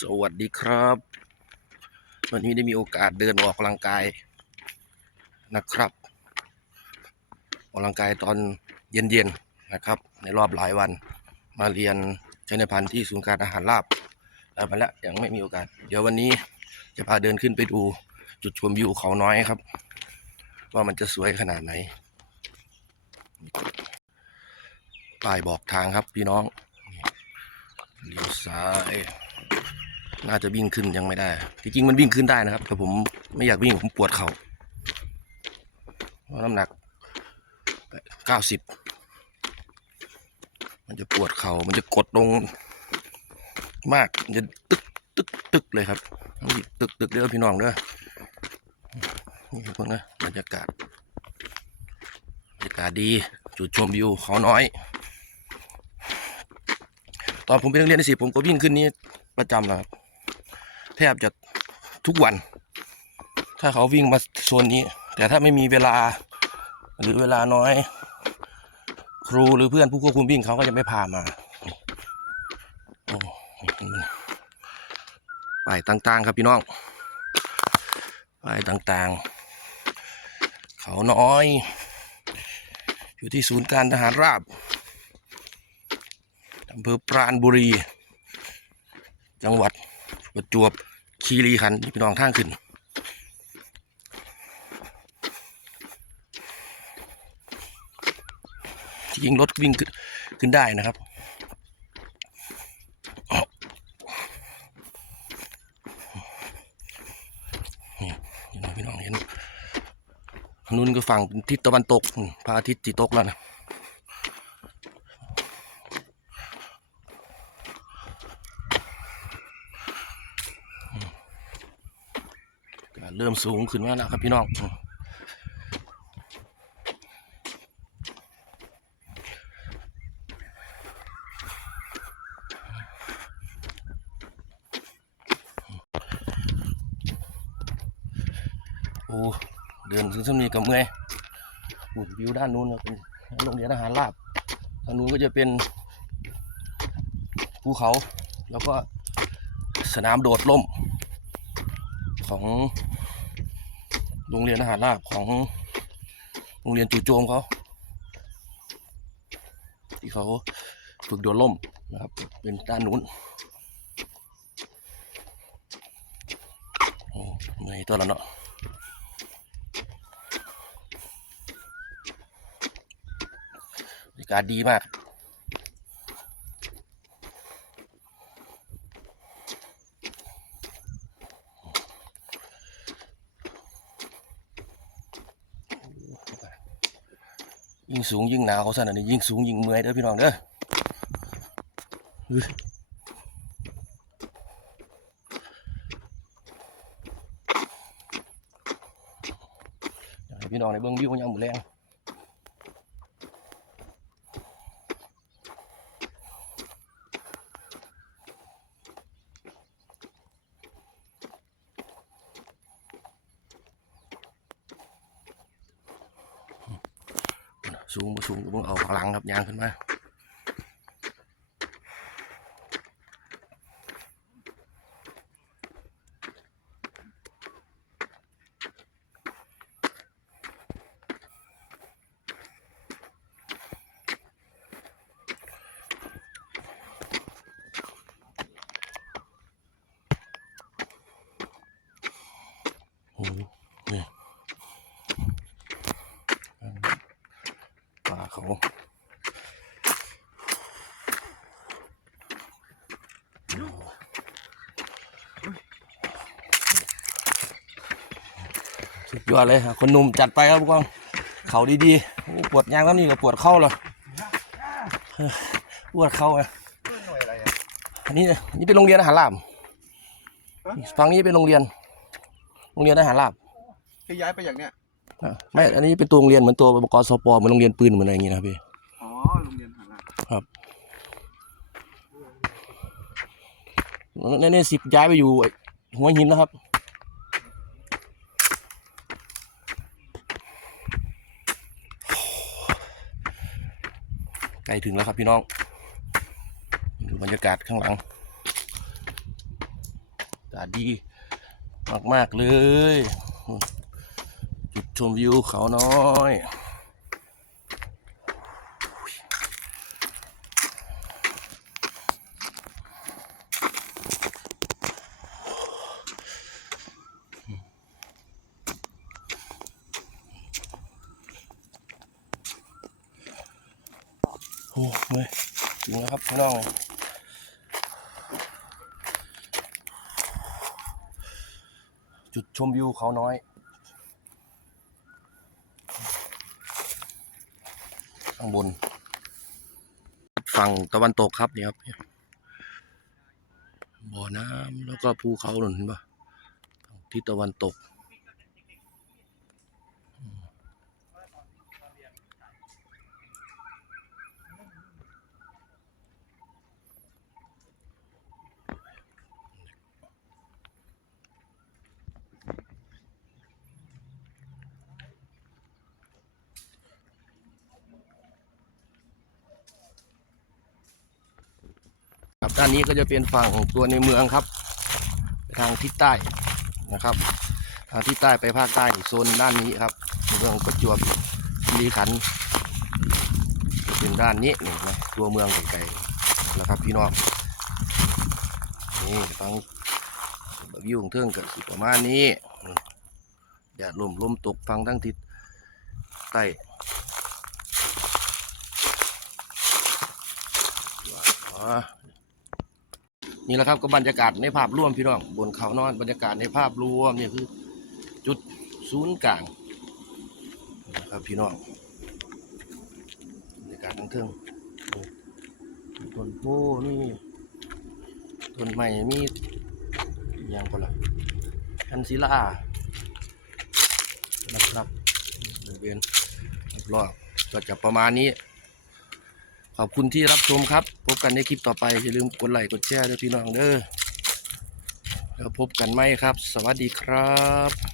สวัสดีครับ วันนี้ได้มีโอกาสเดินออกกำลังกายนะครับ ออกกำลังกายตอนเย็นๆนะครับ ในรอบหลายวันมาเรียนชนพันธุ์ที่ศูนย์การอาหารลาบแล้วมาแล้วยังไม่มีโอกาส เดี๋ยววันนี้จะพาเดินขึ้นไปดูจุดชมวิวเขาน้อยครับ ว่ามันจะสวยขนาดไหนป้ายบอกทางครับพี่น้องเลี้ยวซ้าย น่าจะวิ่งขึ้นยังไม่ได้ จริงๆมันวิ่งขึ้นได้นะครับ แต่ผมไม่อยากวิ่งผมปวดเขา่าเพราะน้ำหนักเก้าสิบมันจะปวดเขา่ามันจะกดลงมากมันจะตึกตึกตึกเลยครับตึกตึกเด้อพี่น้องเด้อนี่พวกนะบรรยากาศบรรยากาศดีจุดชมวิวเขาน้อย ตอนผมเป็นนักเรียนในสิผมก็วิ่งขึ้นนี้ประจำนะครับ แทบจะทุกวัน ถ้าเขาวิ่งมาโซนนี้ แต่ถ้าไม่มีเวลา หรือเวลาน้อย ครูหรือเพื่อนผู้ควบคุมวิ่งเขาก็จะไม่พามาโอ้ไปต่างๆ ครับพี่น้องไปต่างๆ เขาน้อย อยู่ที่ศูนย์การทหารราบอำเภอปราณบุรี จังหวัด ประจวบคีรีขันนี่พี่น้องทางขึ้นจริงรถวิ่งขึ้นได้นะครับนี่พี่น้องเห็นนู้นก็ฝั่งทิศตะวันตกพระอาทิตย์จีตกแล้วนะ เริ่มสูงขึ้นมาแล้วครับพี่น้องโอ้เดินถึงสมีกับเมื่อยบุดวิวด้านนู้นเป็นโรงเรียนอาหารลาบทางนู้นก็จะเป็นภูเขา แล้วก็สนามโดดร่ม ของโรงเรียนอาหารลาบของโรงเรียนจู่โจมเขาที่เขาฝึกโดดล่มนะครับ เป็นด้านนู้นโอ้เหนื่อยตัวแล้วเนาะบรรยากาศดีมาก ยิ่งสูงยิ่งหนาวเขาสั่นอันนี้ยิ่งสูงยิ่งเมื่อยเด้อพี่น้องเด้อพี่น้องในเบื้องวิวยามหมดแรง สูงบ่สูงก็เบิ่งเอาข้างหลังครับยางขึ้นมาโอ้ โหเนี่ยป่าเขาสุดยอดเลยครับคนหนุ่มจัดไปครับผู้กองเขาดีๆโอ้ปวดยางแล้วนี่ก็ปวดเข้าเลยเฮ้ยปวดเข้าอะหน่วยอะไรอะอันนี้อันนี่เป็นโรงเรียนอาหารลาบฮะฝั่งนี้เป็นโรงเรียน โรงเรียนอาหารลาบที่ย้ายไปอย่างเนี้ยอะ ไม่อันนี้เป็นตัวโรงเรียนเหมือนตัวบกสปเหมือนโรงเรียนปืนเหมือนอะไรอย่างงี้นะครับพี่อ๋อโรงเรียนหาลักครับในในสิบย้ายไปอยู่ไอ้หัวหินแล้วครับใกล้ถึงแล้วครับพี่น้องดูบรรยากาศข้างหลังอากาศดีมาก ๆ เลยจุด ชมวิวเขาน้อยโอ้เมื่อยจริงแล้วครับพี่น้องจุดชมวิวเขาน้อย ข้างบน ฝั่งตะวันตกครับนี่ครับบ่อน้ำแล้วก็ภูเขาหนุนเห็นปะที่ตะวันตก ด้านนี้ก็จะเป็นฝั่งตัวในเมืองครับ ทางทิศใต้นะครับ ทางทิศใต้ไปภาคใต้โซนด้านนี้ครับเมืองประจวบคีรีขันธ์เป็นด้านนี้นี่นะตัวเมืองไกลๆนะครับพี่น้องนี่ฟังวิวของเทิงกับสิประมาณนี้อืมอย่าลมลมตกฟังทั้งทิศใต้ว้า นี่แหละครับก็บรรยากาศในภาพรวมพี่น้องบนเขานอนบรรยากาศในภาพรวมนี่คือจุดศูนย์กลางนะครับพี่น้องบรรยากาศทั้งเทิงต้นโพนี่ต้นไม้มีอย่างก็ละคันศิลานะครับบริเวณรอบก็จะประมาณนี้ ขอบคุณที่รับชมครับ พบกันในคลิปต่อไป อย่าลืมกดไลค์กดแชร์ด้วยพี่น้องเด้อแล้วพบกันไหมครับ สวัสดีครับ